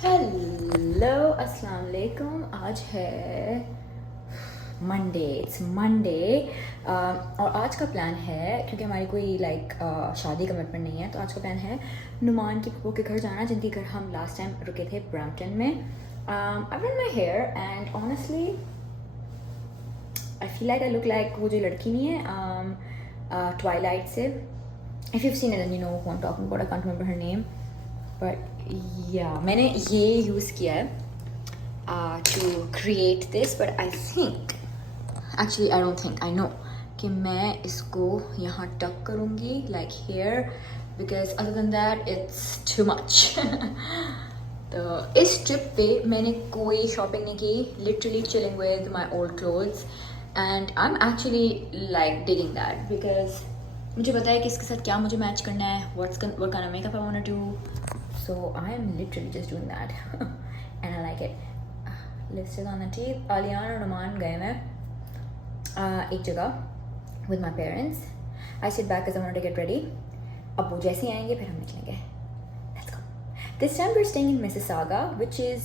Hello अस्सलाम वालेकुम। आज है मंडे, इट्स मंडे। और आज का प्लान है, क्योंकि हमारी कोई शादी कमिटमेंट नहीं है, तो आज का प्लान है नुमान की फूफो के घर जाना, जिनके घर हम लास्ट टाइम रुके थे ब्रैम्पटन में। I done my hair and honestly I feel like I look like वो जो लड़की नहीं है ट्वाइलाइट से। If you seen it then you know who I am talking about. I can't remember her name, but yeah मैंने ये use किया है to create this, but I think actually I don't think I know कि मैं इसको यहाँ tuck करूँगी like here, because other then that it's too much. तो इस ट्रिप पे मैंने कोई शॉपिंग नहीं की, literally chilling with my old clothes and I am actually like digging that, because मुझे पता है कि इसके साथ क्या मुझे मैच करना है, what kind of makeup I want to do. So I am literally just doing that and I like it. Lipstick on the teeth. Aliyan और नुमान गए मैं एक जगह with my parents. I sit back because I wanted to get ready. अब वो जैसे ही आएंगे फिर हम निकलेंगे. Let's go. This time we're staying in Mississauga, which is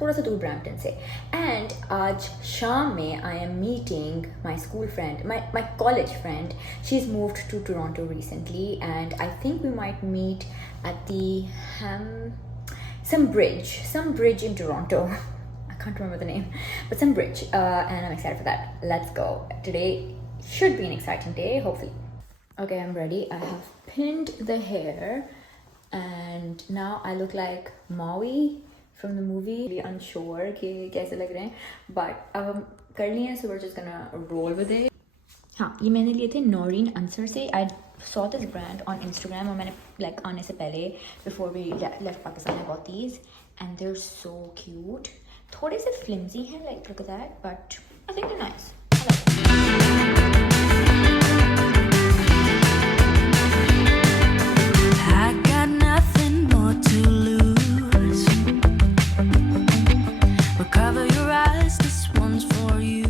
थोड़ा सा दूर ब्रैम्पटन से, एंड आज शाम में I am meeting my school friend, my college friend. She is moved to Toronto recently and I think we might meet at the some bridge in Toronto. I can't remember the name, but some bridge, and I'm excited for that. Let's go. Today should be an exciting day, hopefully. Okay, I'm ready. I have pinned the hair and now I look like Maui from the movie. Really unsure कि कैसे लग रहे हैं, but अब हम कर लिए हैं, so we're just gonna roll with it. हाँ, ये मैंने लिए थे नौरीन अंसर से. I saw this brand on Instagram और मैंने like आने से पहले before we left Pakistan I bought these and they're so cute. थोड़े से flimsy हैं, like look at that, but I think they're nice. I got nothing more to lose. Recover your eyes, this one's for you.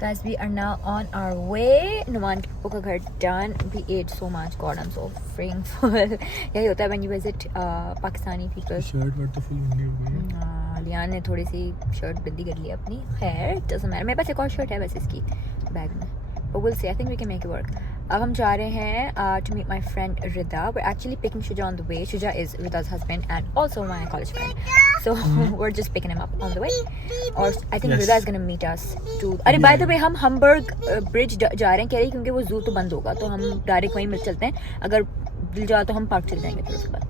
Guys, we are now on our way. Numan ka ghar done. We ate so much. God, I'm so freaking full. यही होता है when you visit Pakistani people. Shirt वर्ट तो full गंदी हो गई है. Lian ने थोड़ी सी शर्ट बंदी कर ली अपनी. खैर, doesn't matter. मेरे पास एक और शर्ट है वैसे इसकी बैग में. But we'll see. I think we can make it work. अब हम जा रहे हैं to meet my friend Rida. We're actually picking Shuja on the way. Shuja is Rida's husband and also my college friend. So we're just picking him up on the way. Or I think Rida is gonna meet us too. अरे by the way हम Hamburg Bridge जा रहे हैं, कह रही क्योंकि वो zoo तो बंद होगा, तो हम डायरेक्ट वहीं मिल चलते हैं. अगर दिल जाए तो हम पार्क चले जाएंगे फिर उसके बाद.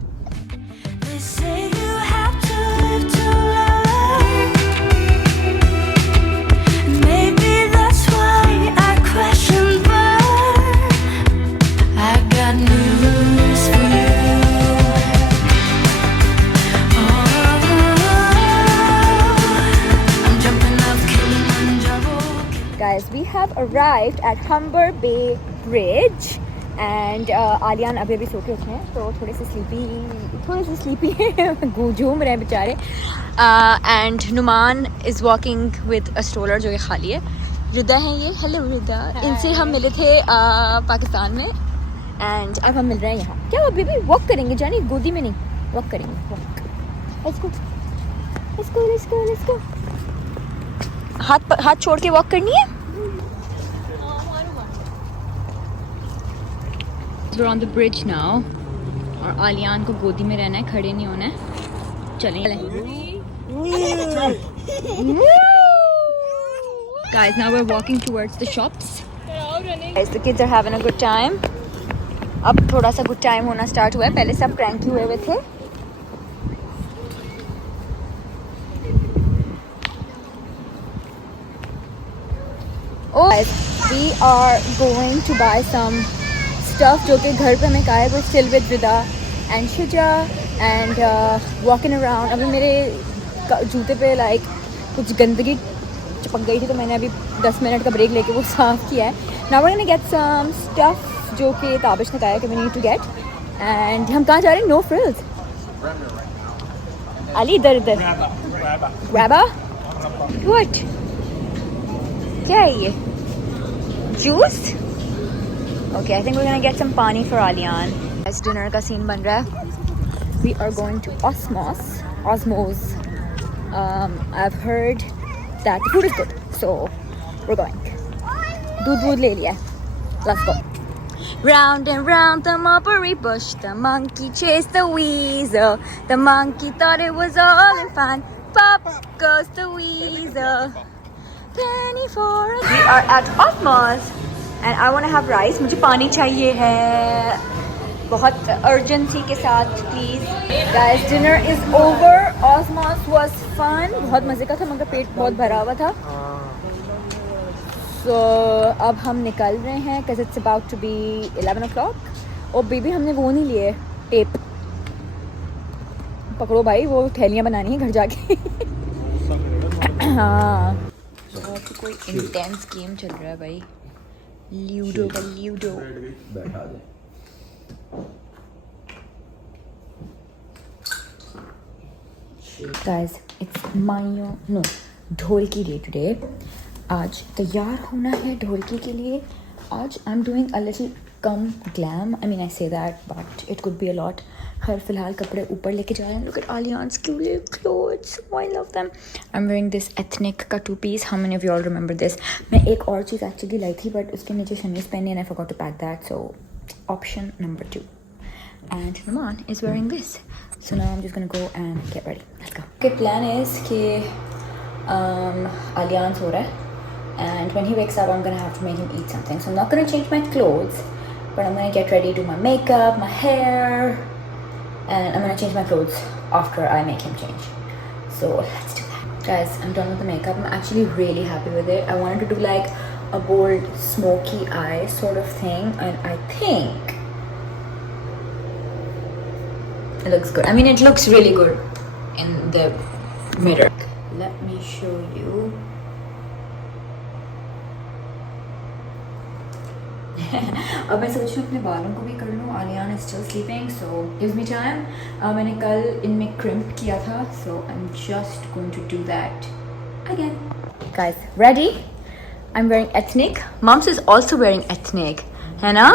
Guys, we have arrived at Humber Bay Bridge and Aliyan अभी अभी सो के उठे हैं, तो थोड़े से स्लीपी झूम रहे हैं बेचारे. And Numan is walking with a stroller जो कि खाली है. रिदा है ये. हेलो रिदा. इनसे हम मिले थे पाकिस्तान में एंड अब हम मिल रहे हैं यहाँ. क्या वो बेबी वॉक करेंगे? जानी गोदी में नहीं, वॉक करेंगे. वॉक. Let's go. हाथ छोड़ के वॉक करनी है. We're on the bridge now. और आलियान को गोदी में रहना है, खड़े नहीं होना है. चलें. Guys, now we're walking towards the shops. Guys, the kids are having a good time. अब थोड़ा सा good time होना start हुआ है. पहले सब cranky हुए थे. Oh, we are going to buy some stuff जो कि घर पे हमें कहा है. वो still with Rida and Shuja and walking around. अभी मेरे जूते पे like कुछ गंदगी चिपक गई थी, तो मैंने अभी 10 मिनट का ब्रेक लेके वो साफ़ किया है. Now we're gonna get some stuff जो कि ताबिश ने कहा है कि we need to get. And हम कहाँ जा रहे हैं? No frills. Ali इधर. Grabba? What? क्या है ये? Juice? Okay, I think we're gonna get some pani for Aliyan. As dinner का सीन बन रहा है. we are going to Osmos. I've heard that the food is good, so we're going. दूध ले लिया. Let's go. Round and round the mulberry bush, the monkey chased the weasel. The monkey thought it was all in fun. Pop goes the weasel. Penny for a... We are at Osmos and I want to have rice. मुझे पानी चाहिए है बहुत urgency के साथ please. Guys, dinner is over. Osmos was fun. बहुत मजे का था मगर पेट बहुत भरा हुआ था. So अब हम निकल रहे हैं because it's about to be 11 o'clock. और बेबी हमने वो नहीं लिए टेप. पकड़ो भाई वो थैलियाँ बनानी है घर जाके. हाँ तो कोई इंटेंस गेम चल रहा है भाई. ल्यूडो का ल्यूडो. बैठा दे. Guys, it's dholki day today. आज तैयार होना है ढोलकी के लिए. आज I'm doing a little come glam. I mean I say that but it could be a lot. खैर फिलहाल कपड़े ऊपर लेके जा रहे हैं. Look at Allianz cute clothes. Oh, I love them. I'm wearing this ethnic का 2-piece. How many of you all remember this? मैं एक और चीज़ actually लाई थी but उसके नीचे शमीज पहनी and I forgot to pack that. So option number 2. And Naman is wearing this. So now I'm just gonna go and get ready. Let's go. Okay, plan is कि Allianz हो रहा है. And when he wakes up, I'm gonna have to make him eat something. So I'm not gonna change my clothes, but I'm gonna get ready, do my makeup, my hair, and I'm gonna change my clothes after I make him change. So let's do that. Guys, I'm done with the makeup. I'm actually really happy with it. I wanted to do like a bold, smoky eye sort of thing, and I think it looks good. I mean, it looks really good in the mirror. Let me show you. अब मैं सोच रही हूँ अपने बालों को भी कर लूँ. Aliyan is still sleeping, so gives me time. मैंने कल इनमें crimp किया था, so I'm just going to do that again. Guys, ready? I'm wearing ethnic. Mom's is also wearing ethnic, है ना?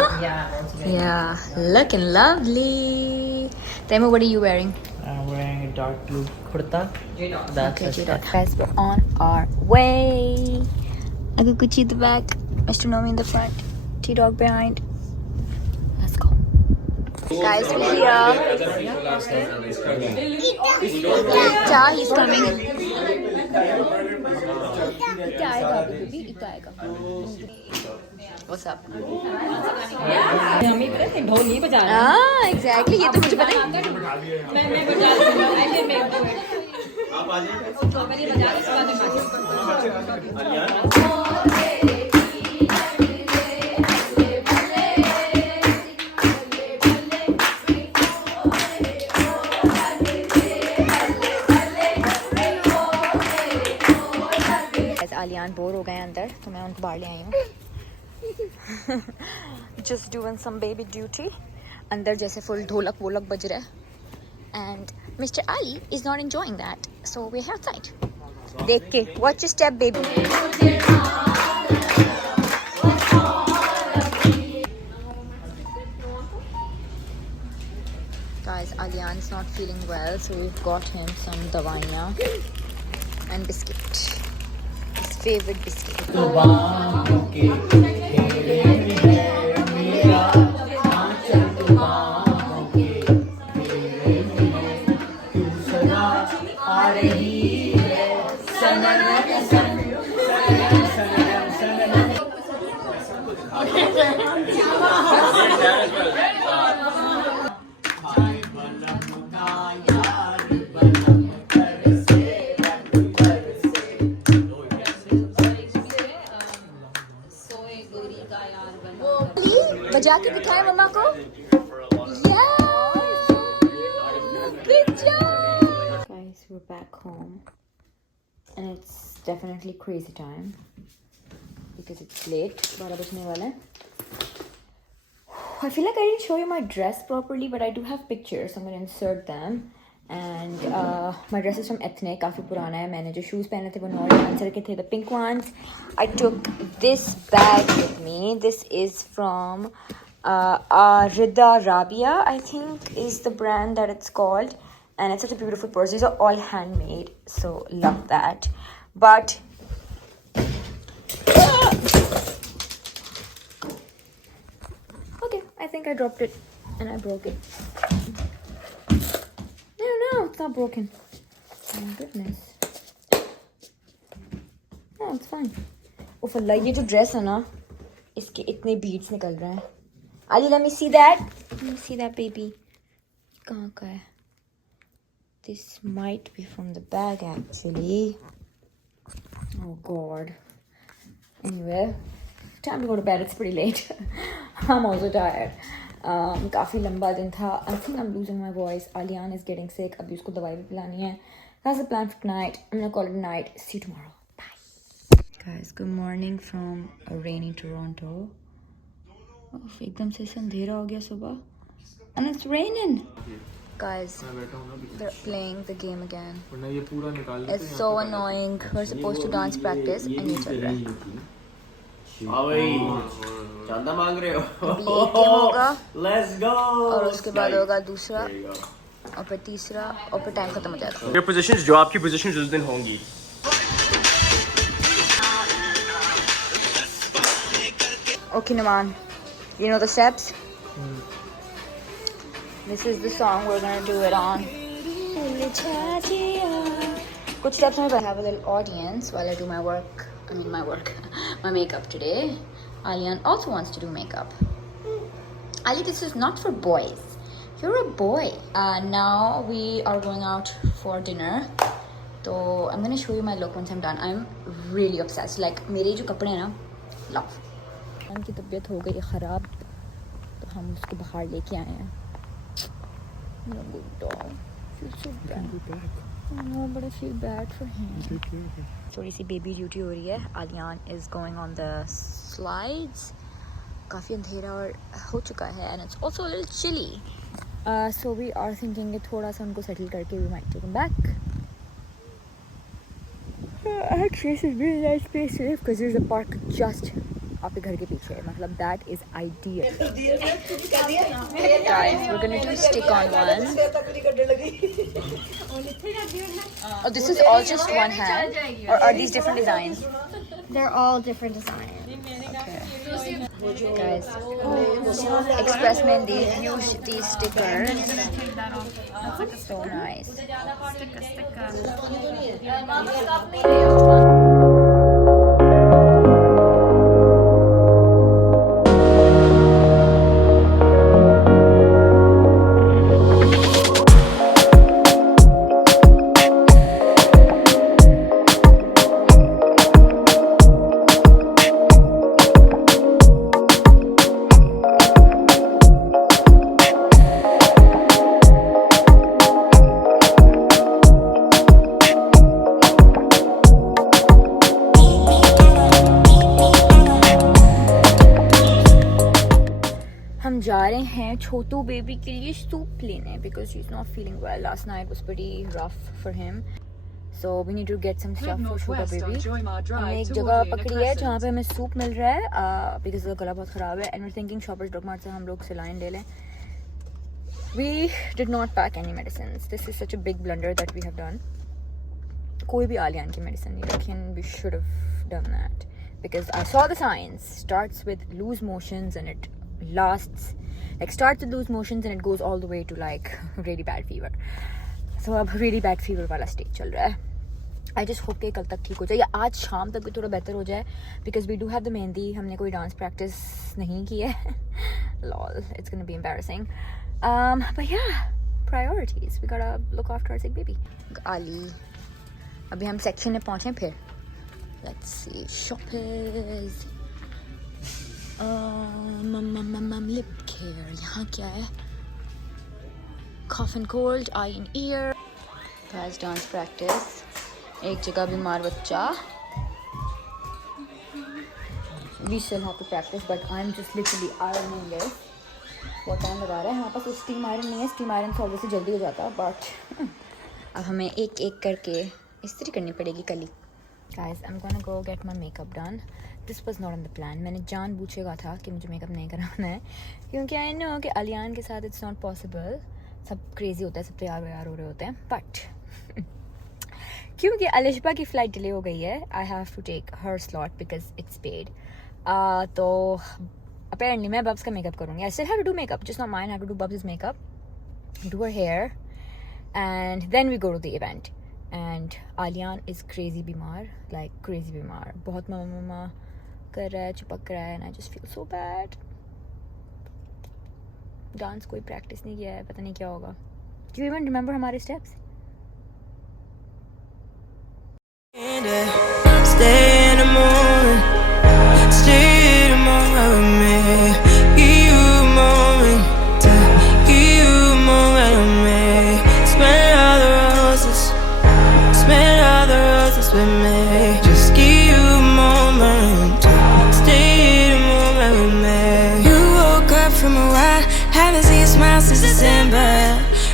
Yeah, looking lovely. Taimu, what are you wearing? I'm wearing a dark blue kurta. That's Okay, guys, we're on our way. Agukuchi in the back, Mr. Nomi in the front, T-Dog behind. Let's go. Guys, we're here. Ita, he's coming. Ita aega, baby. Ita aega. What's up? हमें पता है ढोल नहीं बजाना. Ah, exactly. ये तो मुझे पता है. मैं बजा दूंगा. I can make it. आप आ जाइए. तो मैंने बजा दी उसके बाद मैं आलियान बोर हो गए अंदर तो मैं उनको बाहर ले आई हूँ. Just doing some baby duty. अंदर जैसे फुल ढोलक वोलक बज रहा है. And Mr. Ali is not enjoying that. So we're outside. देख के watch your step baby. Guys, Alian's not feeling well, so we've got him some dawaiyan and biscuit. His favorite biscuit. बजा के दिखाए मम्मा को. Good job. Guys, we're back home and it's definitely crazy time because it's late. 12 बजने वाला है. I feel like I didn't show you my dress properly, but I do have pictures. So I'm gonna insert them. And my dress is from Ethnic. काफी पुराना है. मैंने जो shoes पहने थे वो नॉर्मल आंसर के थे, the pink ones. I took this bag with me. This is from Rida Rabia, I think, is the brand that it's called, and it's such a beautiful purse. These are all handmade, so love that. But okay, I think I dropped it and I broke it. No, it's not broken. Oh my goodness. No, it's fine. Oh, for like, ये जो dress है ना, इसके इतने beads निकल रहे हैं. Ali, let me see that. Let me see that, baby. कहाँ का है? This might be from the bag, actually. Oh God. Anyway, time to go to bed. It's pretty late. I'm also tired. काफ़ी लंबा दिन था. I think I'm losing my voice. Alian is getting sick. अभी उसको दवाई भी पिलानी है. That's the plan for tonight. I'm gonna call it a night. See you tomorrow. Bye. Guys, good morning from a rainy Toronto. एकदम से अंधेरा हो गया सुबह. And it's raining. Guys, they're playing the game again. It's so annoying. We're supposed to dance practice and ये चल रहा है. चंदा मांग रहे हो? अभी एक गेम होगा. Let's go. और उसके बाद होगा दूसरा और फिर तीसरा और फिर टाइम खत्म हो जाएगा. ये पोजीशंस जो आपकी पोजीशंस उस दिन होंगी. Okay, Naman. You know the steps? This is the song we're gonna do it on. Good steps. I have a little audience while I do my work. My makeup today. Alian also wants to do makeup. Ali, this is not for boys. You're a boy. Now we are going out for dinner. So I'm gonna show you my look once I'm done. I'm really obsessed. Like मेरे जो कपड़े हैं ना, love. उनकी तबीयत हो गई ख़राब, तो हम उसको बाहर लेके आए हैं. Good dog. Feels so bad. No, but I feel bad for him. थोड़ी सी बेबी ड्यूटी हो रही है. Alian is going on the slides. काफ़ी अंधेरा और हो चुका है and it's also a little chilly. So we are thinking कि थोड़ा सा उनको settle करके we might take them back. Actually, this is a really nice place to live because there's a park just आपके घर के पीछे. मतलब that is ideal. Guys, we're gonna do stick on one. Oh, this is all just one hand, or are these different designs? They're all different designs. Guys, Express Mehndi used these stickers. So nice. हम जा रहे हैं छोटू baby के लिए soup लेने because she's not feeling well. Last night was pretty rough for him. So we need to get some stuff for छोटा baby. हमने एक जगह पकड़ी है जहाँ पे हमें सूप मिल रहा है because उसका गला बहुत ख़राब है and we're thinking Shoppers Drug Mart से हम लोग saline ले लें. We did not pack any medicines. This is such a big blunder that we have done. कोई भी आलियान की medicine नहीं रखी and we should have done that because I saw the signs. Starts with loose motions and it starts with loose motions and it goes all the way to like really bad fever. So अब really bad fever वाला stage चल रहा है. I just hope कि कल तक ठीक हो जाए या आज शाम तक भी थोड़ा बेहतर हो जाए because we do have the mehndi. हमने कोई डांस प्रैक्टिस नहीं की है. Lol, it's gonna be embarrassing. But yeah, priorities. We gotta look after our sick baby. Ali, अभी हम section में पहुँचे फिर. Let's see, shoppers. Lip care. यहाँ क्या है? Cough and cold, eye and ear. Guys, dance practice. एक जगह बीमार बच्चा. We still have to practice, but I'm just literally ironing this. बहुत टाइम लगा रहा है. हमारे पास स्टीम आयरन नहीं है. स्टीम आयरन से ऑब्वियसली जल्दी हो जाता, but अब हमें एक एक करके इस्त्री करनी पड़ेगी कल ही. Guys, I'm gonna go get my makeup done. This was not in the plan. मैंने जानबूझ के कहा था कि मुझे मेकअप नहीं कराना है, क्योंकि आई नो कि अलियान के साथ इट्स नॉट पॉसिबल. सब क्रेजी होता है, सब तैयार व्यार हो रहे होते हैं. बट क्योंकि अलिशबा की फ़्लाइट डिले हो गई है, I have to take her slot because it's paid. तो अपेरेंटली मैं बब्स का मेकअप करूँगी. I still have to do makeup, just not mine. Have to do Bubs makeup, do her hair, and then we go to the event. And Alian is crazy बीमार, like crazy बीमार. बहुत मम्मा कर रहा है, चिपक रहा है, and I just feel so bad. Dance कोई प्रैक्टिस नहीं किया है, पता नहीं क्या होगा. Do you even remember हमारे steps? Stay in the moment, stay in the moment with me. Give you a moment, give you a moment with me. Smell all the roses, smell all the roses with me. Just give you a moment, stay in the moment with me. You woke up from a while, haven't seen a smile since December.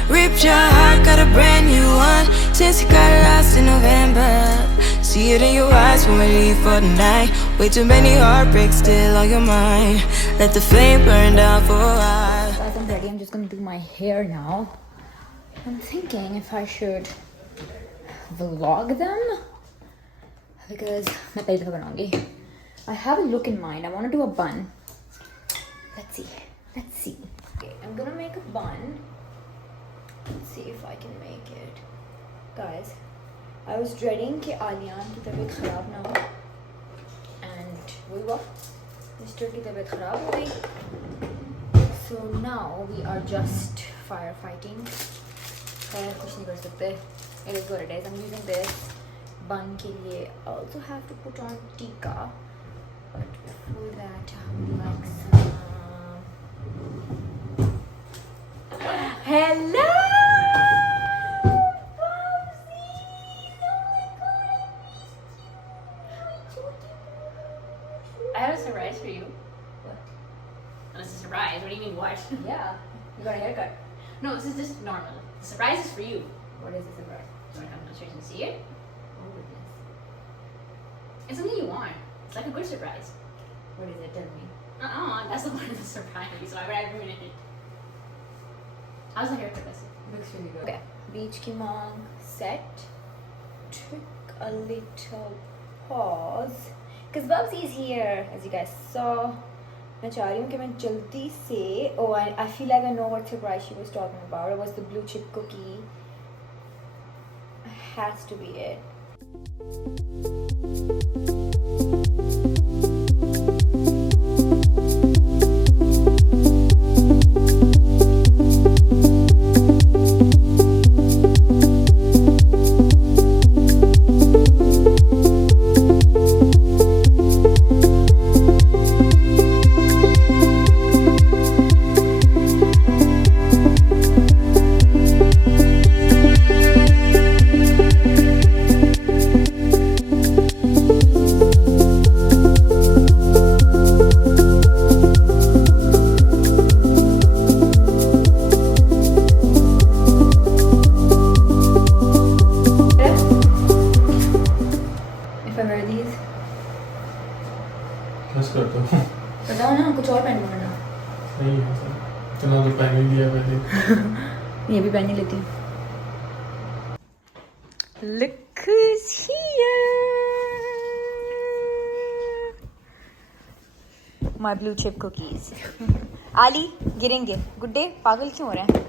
Ripped your heart, got a brand new one since you got lost in November. See it in your eyes when we leave for the night. Way too many heartbreaks still on your mind. Let the flame burn down for a while. Guys, I'm ready. I'm just gonna do my hair now. I'm thinking if I should vlog them because मैं पहली दफ़ा बनाऊंगी. I have a look in mind. I want to do a bun. Let's see. Okay, I'm gonna make a bun. Let's see if I can make it. Guys, I was dreading कि आलियान की तबीयत ख़राब ना हो, and वही हुआ. Mister की तबीयत ख़राब हो गई. So now we are just firefighting. कुछ नहीं कर सकते. It is what it is. I'm using this bun के लिए. I also have to put on tikka, but before that I would like some. Hello, I have a surprise for you. What? That's a surprise. What do you mean, what? Yeah, you got a haircut. No, this is just normal. The surprise is for you. What is this about? You want to come downstairs and see it? Oh goodness. It's something you want. It's like a good surprise. What is it? Tell me. That's the point of the surprise. So why would I ruin it? How's the haircut, Bessie? Looks really good. Okay, beach ki mang set. Took a little pause because Bubsy is here, as you guys saw. मैं चाह रही हूँ कि मैं जल्दी से. Oh, I feel like I know what surprise she was talking about. It was the blue chip cookie. Has to be it. बताओ ना, कुछ और पहन वरना. नहीं है सर, इतना तो पहन ही लिया पहले. ये भी पहन ही लेती हूँ. Look who's here! My blue chip cookies. Ali, गिरेंगे. Good day. पागल क्यों हो रहे हैं?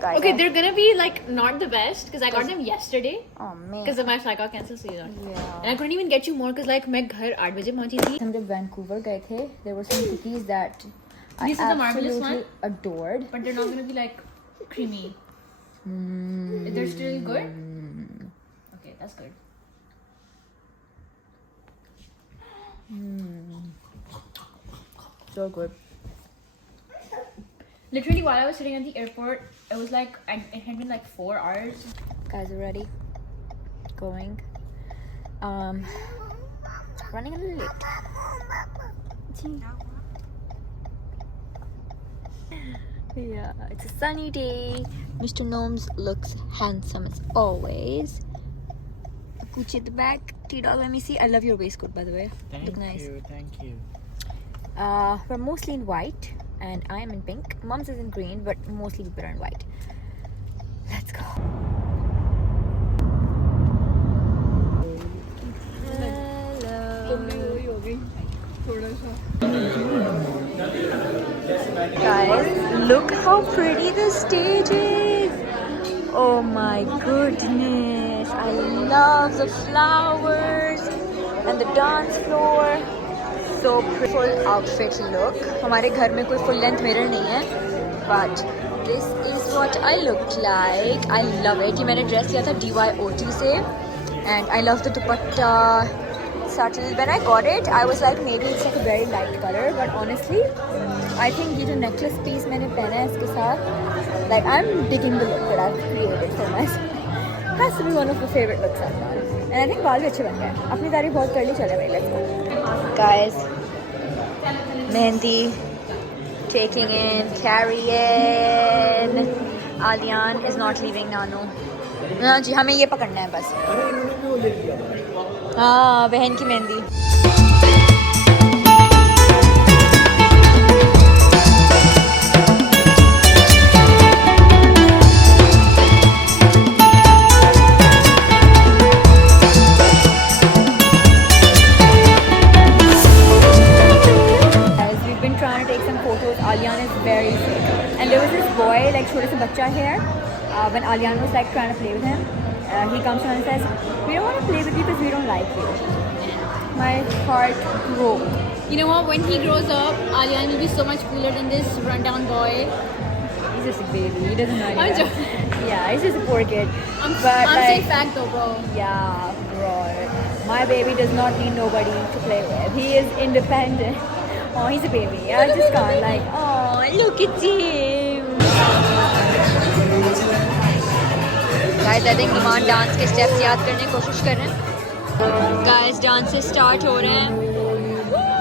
Guys, Okay, they're gonna be like not the best because I got them yesterday Oh man. because my flight got cancelled, so you don't. Yeah. And I couldn't even get you more because like मैं घर 8 बजे पहुंची थी. हम जब Vancouver गए थे, there were some cookies that I This is the marvelous absolutely one? adored. But they're not gonna be like creamy. They're still good. Okay, that's good. So good. Literally, while I was sitting at the airport, it was like it had been like 4 hours. Guys, are ready? Going. Running a little late. Yeah, it's a sunny day. Mr. Gnomes looks handsome as always. Gucci at the back. $3. Let me see. I love your waistcoat, by the way. Look nice. Thank you. We're mostly in white, and I am in pink. Mom's is in green, but mostly people are in white. Let's go. Guys, look how pretty the stage is. Oh my goodness. I love the flowers and the dance floor. So pretty. Full outfit look. हमारे घर में कोई full length mirror नहीं है, but this is what I looked like. I love it. ये मैंने dress लिया था DYOT से, and I love the dupatta. Subtle. When I got it, I was like, maybe it's like a very light color, but honestly, I think ये जो necklace piece मैंने पहना है इसके साथ, like I'm digging the look that I've created for myself. Has to be one of the favorite looks I've done. And I think बाल भी अच्छे बन गए. अपनी तारीफ बहुत कर ली, चले भाई, let's go. Guys, Mehndi, taking in, carrying. Alian is not leaving Nanu. हाँ जी, हमें ये पकड़ना है बस. हाँ, बहन की mehndi. We've been trying to take some photos. Alian is very sick, and there was this boy, like छोटे से बच्चा here. When Alian was like trying to play with him, he comes to her and says, "We don't want to play with you because we don't like you." My heart broke. You know what? When he grows up, Alian will be so much cooler than this rundown boy. He's just a baby. He doesn't know I'm anything. Yeah, he's just a poor kid. I'm But, saying like, fact though, bro. Yeah, bro. My baby does not need nobody to play with. He is independent. Oh, he's a baby. I just can't like. Oh, look at him. Guys, I think Iman dance के steps याद करने की कोशिश कर रहे हैं. Guys, dances start हो रहे हैं.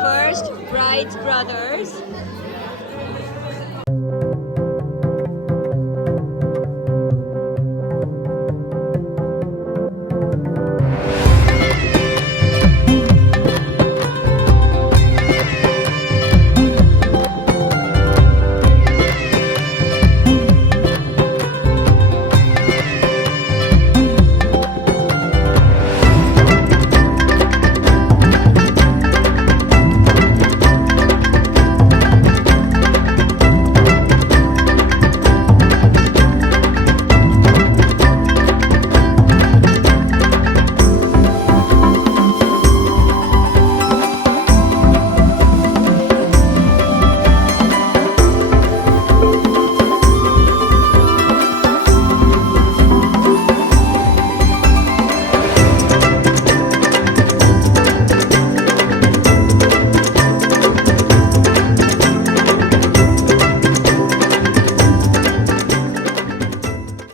First, bride's brothers.